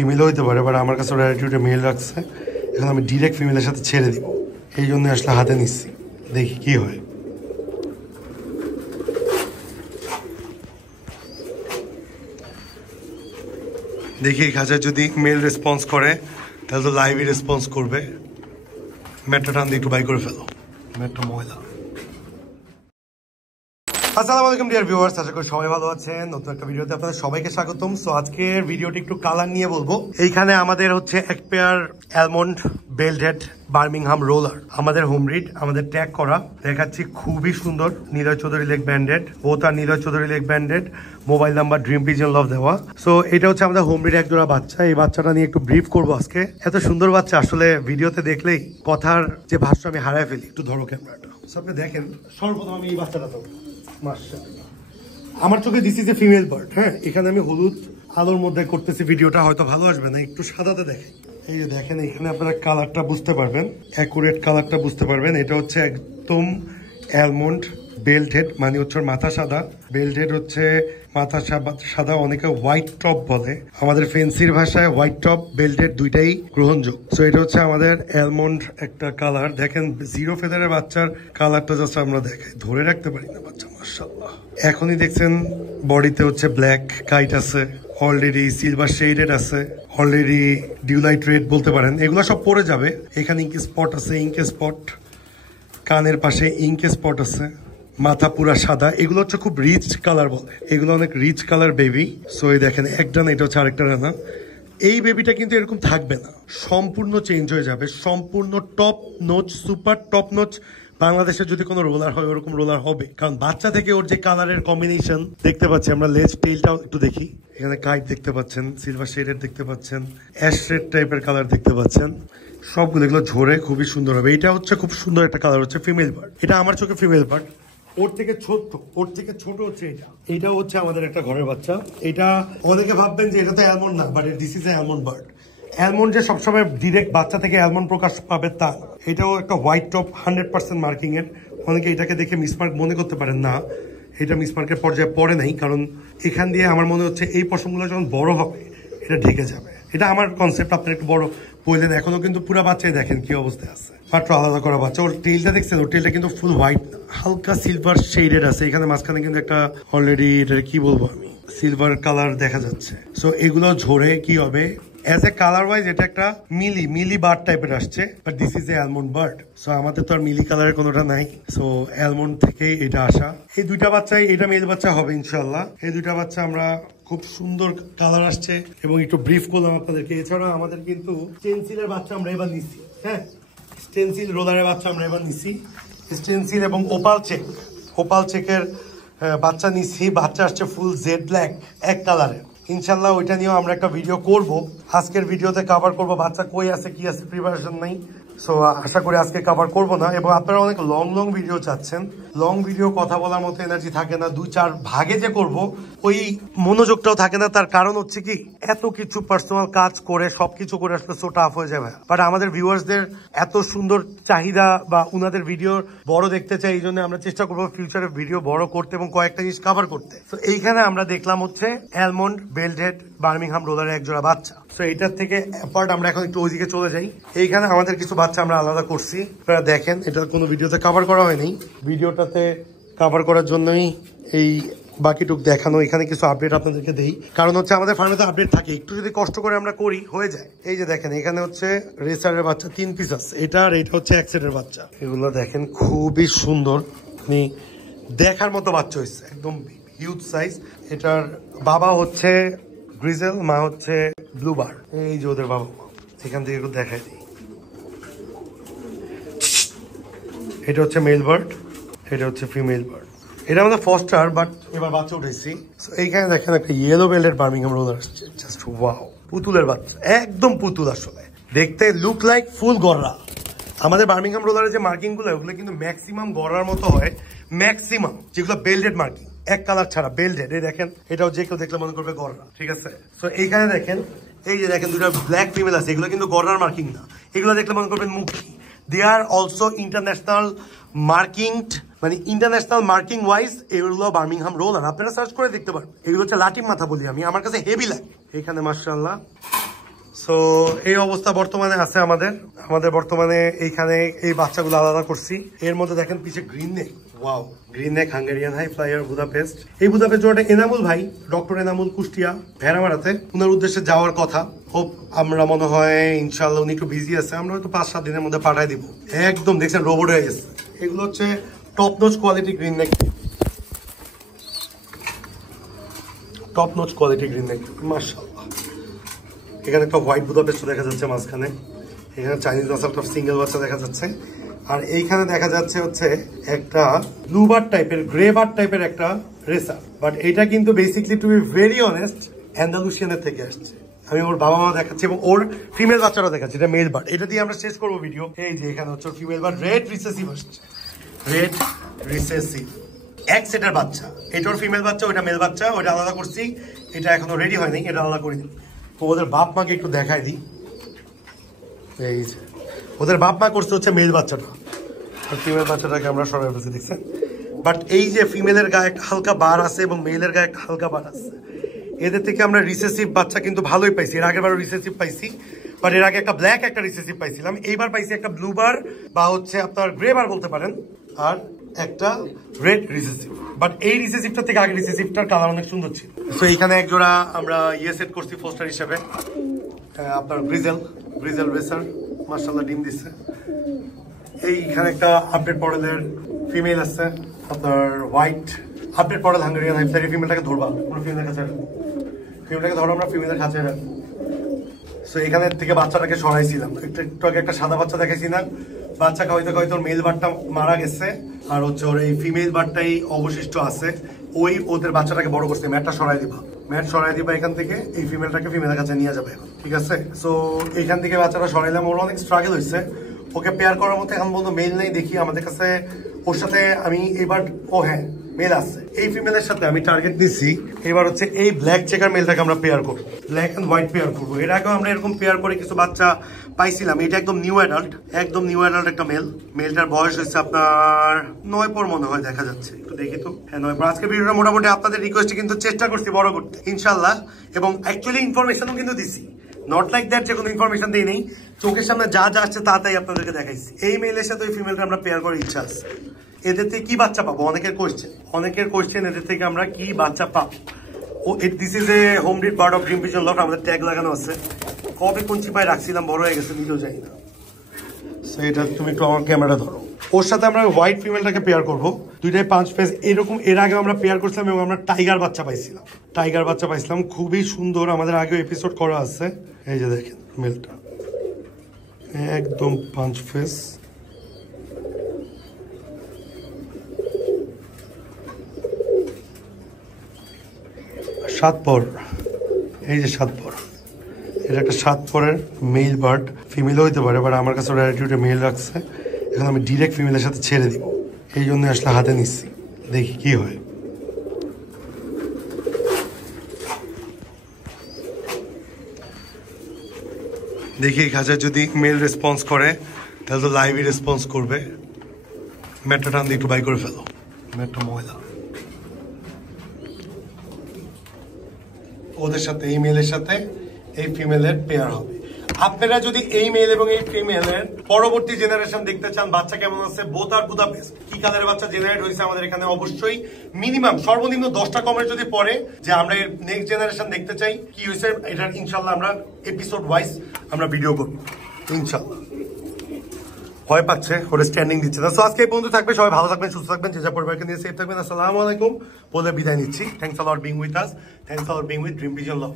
ফিমেলও হইতে পারে, বাট আমার কাছে ওর অ্যাটিটিউডে মেল রাখছে। এখন আমি ডিরেক্ট ফিমেলের সাথে ছেড়ে দিব, এই জন্য আসলে হাতে নিচ্ছি, দেখি কি হয়। দেখি এই খাঁচায় যদি মেল রেসপন্স করে তাহলে তো লাইভই রেসপন্স করবে। ম্যাটটা টান দিয়ে একটু বাই করে ফেলো, ম্যাটটা ময়লা। আসসালামু আলাইকুম ডিয়ার ভিউয়ার্স, আশা করি সবাই ভালো আছেন। নতুন একটা ভিডিওতে আপনাদের সবাইকে স্বাগতম। সো আজকের ভিডিওটি একটু কালার নিয়ে বলবো। এইখানে আমাদের হচ্ছে এক pair almond belted Birmingham roller, আমাদের হোম রিড, আমাদের ট্যাগ করা, দেখাচ্ছি খুবই সুন্দর। নিলয় চৌধুরী লেগ ব্যান্ডেড, ও তার Niloy Chowdhury leg banded, mobile number dream pigeon লাভ দেওয়া। সো এটা হচ্ছে আমাদের হোম রিড এক জোড়া বাচ্চা। এই বাচ্চাটা নিয়ে একটু ব্রিফ করবো আজকে। এত সুন্দর বাচ্চা, আসলে ভিডিওতে দেখলেই কথার যে ভাষ্য আমি হারায় ফেলি। একটু ধরো ক্যামেরাটা, আপনি দেখেন। সর্বপ্রথম আমি এই বাচ্চাটা তো মাশাআল্লাহ, আমার চোখে this is a female bird. হ্যাঁ, এখানে আমি হলুদ আলোর মধ্যে করতেছি ভিডিওটা, হয়তো ভালো আসবে না, একটু সাদাতে দেখেন। এই যে দেখেন, এখানে আপনারা কালারটা বুঝতে পারবেন, অ্যাকুরেট কালারটা বুঝতে পারবেন। এটা হচ্ছে একদম অ্যালমন্ড বেল্ট হেড, মানে হচ্ছে মাথা সাদা। বেল্ট হেড হচ্ছে মাথা সাদা, অনেকে হোয়াইট টপ বলে, আমাদের ফেন্সির ভাষায় হোয়াইট টপ বেল্ট হেড দুইটাই গ্রহণযোগ্য। সো এটা হচ্ছে আমাদের অ্যালমন্ড একটা কালার। দেখেন জিরো ফেদারের বাচ্চার কালারটা জাস্ট আমরা দেখাই, ধরে রাখতে পারি না বাচ্চা, মাশাআল্লাহ। এখনই দেখছেন বডিতে হচ্ছে ব্ল্যাক কাইট আছে, অলরেডি সিলভার শেডেড আছে, অলরেডি ডিউলাইট রেড বলতে পারেন। এগুলো সব পরে যাবে। এখানে ইঙ্কে স্পট আছে, ইঙ্কে স্পট, কানের পাশে ইঙ্কে স্পট আছে, মাথা পুরা সাদা। এগুলো হচ্ছে খুব রিচ কালার বলে, এগুলো অনেক রিচ কালার বেবি। সো এই দেখেন একটা না, এটা হচ্ছে আরেকটা রানা। এই বেবিটা কিন্তু এরকম থাকবে না, সম্পূর্ণ চেঞ্জ হয়ে যাবে, সম্পূর্ণ top notch, super top notch. বাংলাদেশে যদি কোনো রোলার হয় ওরকম রোলার হবে, কারণ বাচ্চা থেকে ওর যে কালারের কম্বিনেশন দেখতে পাচ্ছি আমরা। লেজ টেইলটাও একটু দেখি, এখানে কাইট দেখতে পাচ্ছেন, সিলভার শেডের দেখতে পাচ্ছেন, অ্যাশ রেড টাইপের কালার দেখতে পাচ্ছেন। সবগুলো এগুলো ঝরে খুবই সুন্দর হবে। এটা হচ্ছে খুব সুন্দর একটা কালার, হচ্ছে ফিমেল বার্ড। এটা আমার চোখে ফিমেল বার্ড। ওর থেকে ছোট হচ্ছে এটা। এটাও হচ্ছে আমাদের একটা ঘরের বাচ্চা। এটা অনেকে ভাববেন যে এটা তো অ্যালমন্ড না, but this is A almond bird. Almond যে সবসময় ডিরেক্ট বাচ্চা থেকে অ্যালমন্ড প্রকাশ পাবে তা, এটাও একটা হোয়াইট টপ 100% মার্কিং এর। অনেকে এটাকে দেখে মিসমার্ক মনে করতে পারেন, না, এটা মিসমার্কের পর্যায়ে পড়ে নাই, কারণ এখান দিয়ে আমার মনে হচ্ছে এই পশমগুলো যখন বড় হবে এটা ঢেকে যাবে। এটা আমার কনসেপ্ট, আপনার একটু বড় বললেন। এখনো কিন্তু পুরো বাচ্চাই দেখেন কি অবস্থায় আছে, মাত্র আলাদা করা বাচ্চা। ওর টেলটা দেখছেন, ওর টেলটা কিন্তু ফুল হোয়াইট, হালকা সিলভার শেডেড আছে। এখানে মাঝখানে কিন্তু একটা অলরেডি, এটা কি বলবো আমি, সিলভার কালার দেখা যাচ্ছে। সো এগুলো ঝরে কি হবে, অ্যাজ এ কালার ওয়াইজ এটা একটা মিলি বার্ড টাইপের আসছে, but this is A almond bird. So আমাদের তো আর মিলি কালারের কোনোটা নাই, সো অ্যালমন্ড থেকে এটা আসা। এই দুইটা বাচ্চাই, এটা মেল বাচ্চা হবে ইনশাল্লাহ। এই দুইটা বাচ্চা আমরা খুব সুন্দর কালার আসছে এবং একটু ব্রিফ করলাম আপনাদেরকে। এছাড়া আমাদের কিন্তু স্টেনসিলের বাচ্চা আমরা এবার নিচ্ছি। হ্যাঁ, স্টেনসিল রোলারের বাচ্চা আমরা এবার নিচ্ছি। স্টেনসিল এবং ওপাল চেকের বাচ্চা নিচ্ছি। বাচ্চা আসছে ফুল জেড ব্ল্যাক এক কালারের। ইনশাল্লাহ ওইটা নিয়েও আমরা একটা ভিডিও করব। আজকের ভিডিওতে কভার করব বাচ্চা কই আছে, কি আছে, প্রিপারেশন নাই। সো আশা করি আজকে কভার করবো না। এবং আপনারা অনেক লং ভিডিও চাচ্ছেন। লং ভিডিও কথা বলার মতো এনার্জি থাকে না, 2-4 ভাগে যে করব ওই মনোযোগটাও থাকে না। তার কারণ হচ্ছে কি, এত কিছু পার্সোনাল কাজ করে সবকিছু করে আসলে সো টাফ হয়ে যাবে। বাট আমাদের ভিউয়ার্সদের এত সুন্দর চাহিদা বা উনাদের ভিডিও বড় দেখতে চাই, এই জন্য আমরা চেষ্টা করবো ফিউচারে ভিডিও বড় করতে এবং কয়েকটা জিনিস কভার করতে। তো এইখানে আমরা দেখলাম হচ্ছে অ্যালমন্ড বেল্টেড বার্মিংহাম রোলারের এক জোড়া বাচ্চা। সো এইটার থেকে অ্যাপার্ট আমরা এখন একটু ওইদিকে চলে যাই। এইখানে আমাদের কিছু বাচ্চা আমরা আলাদা করছি, আপনারা দেখেন। এটা কোনো ভিডিওতে কভার করা হয়নি, ভিডিওটাতে কভার করার জন্যই এই বাকিটুক দেখানো। এখানে কিছু আপডেট আপনাদেরকে দেই, কারণ হচ্ছে আমাদের ফার্মে তো আপডেট থাকে, একটু যদি কষ্ট করে আমরা করি হয়ে যায়। এই যে দেখেন, এখানে হচ্ছে রেসারের বাচ্চা 3 পিস আছে, এটা আর এটা হচ্ছে অ্যাক্সেডের বাচ্চা। এগুলো দেখেন খুবই সুন্দর, আপনি দেখার মতো বাচ্চা হয়েছে, একদম হিউজ সাইজ। এটার বাবা হচ্ছে গ্রিজেল, মা হচ্ছে ব্লুবার। এই যে ওদের বাবা মা, এখান থেকে একটু দেখাই দিই। এটা হচ্ছে মেল বার্ড, এটা হচ্ছে ফিমেল বার্ড। এটা আমাদের ফস্টার, বাট এবার বাচ্চা উঠেছি। এইখানে দেখেন একটা ইয়েলো বেল্টেড বার্মিংহাম রোলার আসছে, জাস্ট ওয়াও, পুতুলের বাচ্চা, একদম পুতুল। আসলে দেখতে লুক লাইক ফুল গররা। আমাদের বার্মিংহাম রোলারের যে মার্কিং গুলো, ওগুলো কিন্তু ম্যাক্সিমাম গড়ার মতো হয়, ম্যাক্সিমাম যেগুলো বেল্টেড মার্কিং, এক কালার ছাড়া বেল্টেড। এই দেখেন, এটাও যে কেউ দেখলে মনে করবে গড়া, ঠিক আছে। সো এইখানে দেখেন, এই যে দেখেন দুটো ব্ল্যাক ফিমেল আছে, এগুলো কিন্তু গড়ার মার্কিং না, এগুলো দেখলে মনে করবেন মুখী। দে আর অলসো ইন্টারন্যাশনাল মার্কিং, মানে ইন্টারন্যাশনাল মার্কিং ওয়াইজ এগুলো বার্মিংহাম রোলার। আপনারা সার্চ করে দেখতে পারেন। এগুলো হচ্ছে লাটিম মাথা বলি আমি, আমার কাছে হেভি লাগে। এখানে মাশাআল্লাহ সো এই অবস্থা বর্তমানে আছে আমাদের বর্তমানে এইখানে এই বাচ্চাগুলো আলাদা করছি। এর মধ্যে দেখেন পিছে green neck, wow, green neck Hungarian high flyer Budapest. এই বুদাপেস্ট জোড়াটা এনামুল ভাই, ডক্টর এনামুল, কুষ্টিয়া ভেড়ামারাতে, উনার উদ্দেশ্যে যাওয়ার কথা। হোপ আমরা মনে হয় ইনশাল্লাহ, উনি একটু বিজি আছে, আমরা হয়তো 5-7 দিনের মধ্যে পাঠাই দিব। একদম দেখছেন রোবট হয়ে গেছে। এগুলো হচ্ছে টপ নোচ কোয়ালিটি গ্রিন নেক, টপ নোচ কোয়ালিটি গ্রিন নেক, মাশাআল্লাহ। এখানে একটা হোয়াইট বুদাপেস্ট দেখা যাচ্ছে মাঝখানে, এখানে চাইনিজ মাসালটা সিঙ্গেল বাচ্চা দেখা যাচ্ছে, আর এইখানে দেখা যাচ্ছে হচ্ছে একটা ব্লুবার টাইপের, গ্রে বার টাইপের একটা রেসার। বাট এটা কিন্তু basically to be very honest অ্যান্ডালুসিয়ানের থেকে আসছে। আমি ওর বাবা মা দেখাচ্ছি এবং ওর ফিমেল বাচ্চারা দেখাচ্ছি। এটা মেল বার্ড, এটা দিয়ে আমরা শেষ করবো ভিডিও। এই যে এখানে হচ্ছে ফিমেল বার্ড, রেড রিসেসিভ আসছে, রেড রিসেসিভ এক সেটের বাচ্চা। এটার ফিমেল বাচ্চা, ওইটা মেল বাচ্চা, ওইটা আলাদা করছি, এটা এখনো রেডি হয়নি, এটা আলাদা করে দিই। তো ওদের বাপ মাকে একটু দেখাই দিই। এই যে ওদের বাপ মা করছে হচ্ছে মেল বাচ্চাটা, আর ফিমেল বাচ্চাটাকে আমরা সরাই ফেলছি, দেখছেন। বাট এই যে ফিমেলের গায়ে একটা হালকা বার আছে এবং মেলের গায়ে একটা হালকা বার আছে, এদের থেকে আমরা রিসেসিভ বাচ্চা কিন্তু ভালোই পাইছি। এর আগের বারও রিসেসিভ পাইছি, বাট এর আগে একটা ব্ল্যাক একটা রিসেসিভ পাইছিলাম, এইবার পাইছি একটা ব্লু বার বা হচ্ছে আপনার গ্রে বার বলতে পারেন, আর একটা রেড রিসেসিভ। বাট এই রিসেসিভটা থেকে আগে রিসেসিভটার কালার অনেক সুন্দর ছিল। তো এইখানে এক জোড়া আমরা সেট করছি ফোস্টার হিসেবে, আপনার ব্রিজেল রেসার, মাশাআল্লাহ ডিম দিচ্ছে। এইখানে একটা আপডেট মডেলের ফিমেল আছে, আপনার white update model Hungarian high flyer. ফিমেলটাকে ধরবা, আমরা ফিমেলের কাছে রাখবো, ফিমেলটাকে ধরো, আমরা ফিমেলের কাছে রাখবো। সো এখানে থেকে বাচ্চাটাকে সরাইছিলাম, একটু আগে একটা সাদা বাচ্চা দেখাইছি না, বাচ্চা খাওয়াইতে খাওয়াইতে ওর মেল বারটা মারা গেছে, আর হচ্ছে ওর এই ফিমেল বারটাই অবশিষ্ট আছে। ওই ওদের বাচ্চাটাকে বড় করছে, ম্যাটটা সরাই দিবা এখান থেকে, এই ফিমেলটাকে ফিমেলের কাছে নিয়ে যাবে এখন, ঠিক আছে। সো এইখান থেকে বাচ্চাটা সরাইলাম, ওর অনেক স্ট্রাগল হয়েছে, ওকে পেয়ার করার মতো এখন পর্যন্ত মেল নেই। দেখি আমাদের কাছে ওর সাথে আমি এবার, ও হ্যাঁ মেল আছে, এই ফিমেলের সাথে আমি টার্গেট দিচ্ছি এবার হচ্ছে এই ব্ল্যাক চেকার মেলটাকে আমরা পেয়ার করবো, ব্ল্যাক এন্ড হোয়াইট পেয়ার করবো। এর আগেও আমরা এরকম পেয়ার করে কিছু বাচ্চা পাইছিলাম। এটা একদম নিউ অ্যাডাল্ট একটা মেলটার বয়স হচ্ছে আপনার 9 পর মনে হয়, দেখা যাচ্ছে, একটু দেখি তো, হ্যাঁ 9 পর। আজকে ভিডিওটা মোটামুটি আপনাদের রিকোয়েস্টে কিন্তু চেষ্টা করছি বড় করতে ইনশাল্লাহ, এবং অ্যাকচুয়ালি ইনফরমেশনও কিন্তু দিছি, নট লাইক দ্যাট যে কোনো ইনফরমেশন দিই নেই, চোখের সামনে যা যা আসছে তাই আপনাদেরকে দেখাইছি। এই মেলের সাথে ওই ফিমেলটা আমরা পেয়ার করার ইচ্ছা আছে। এদের থেকে কি বাচ্চা পাবো, অনেকের কোয়েশ্চেন এদের থেকে আমরা কি বাচ্চা পাবো। ও this is a home breed bird of dream pigeon loft, আমাদের ট্যাগ লাগানো আছে। কবে কোন চিপায় রাখছিলাম, বড় হয়ে গেছে, নিজেও যাই না। এটা তুমি একটু আমার ক্যামেরা ধরো। ওর সাথে আমরা হোয়াইট ফিমেলটাকে পেয়ার করবো, দুইটাই 5 ফেস এরকম। এর আগে আমরা পেয়ার করছিলাম এবং আমরা টাইগার বাচ্চা পাইছিলাম, খুবই সুন্দর। আমাদের আগেও এপিসোড করা আছে। এই যে দেখেন মেলটা একদম 5 ফেস, সাত পর, এই যে 7 পর, এটা একটা 7 পরের মেল বার্ড, ফিমেলও হইতে পারে, বাট আমার কাছে ওর অ্যাটিটিউডে মেল রাখছে। এখন আমি ডিরেক্ট ফিমেলের সাথে ছেড়ে দিব, এই জন্য আসলে হাতে নিচ্ছি, দেখি কি হয়। দেখি খাঁচায় যদি মেল রেসপন্স করে তাহলে তো লাইভই রেসপন্স করবে। ম্যাটটা টান দিয়ে একটু বাই করে ফেলো, ম্যাটটা ময়লা। ওদের সাথে, এই মেলের সাথে এই ফিমেলের পেয়ার হবে। আপনারা যদি এই মেল এবং এই ফিমেলের পরবর্তী জেনারেশন দেখতে চান, বাচ্চা কেমন আছে, বোথ আর বুদাপেস্ট, কি কালারের বাচ্চা জেনারেট হয়েছে আমাদের এখানে, অবশ্যই মিনিমাম সর্বনিম্ন 10টা কমেন্ট যদি পড়ে যে আমরা এর নেক্সট জেনারেশন দেখতে চাই, কি হয়েছে, এটা ইনশাল্লাহ আমরা এপিসোড ওয়াইজ আমরা ভিডিও করবো ইনশাল্লাহ। ভয় পাচ্ছে, ওরা স্ট্যান্ডিং দিচ্ছে না। সো আজকে এই পর্যন্ত থাকবে, সবাই ভালো থাকবেন, সুস্থ থাকবেন, যে যা পরিবারকে নিয়ে সেফ থাকবেন। আসসালামু আলাইকুম বলে বিদায় নিচ্ছি। Thanks a lot being with us, thanks a lot being with dream pigeon love.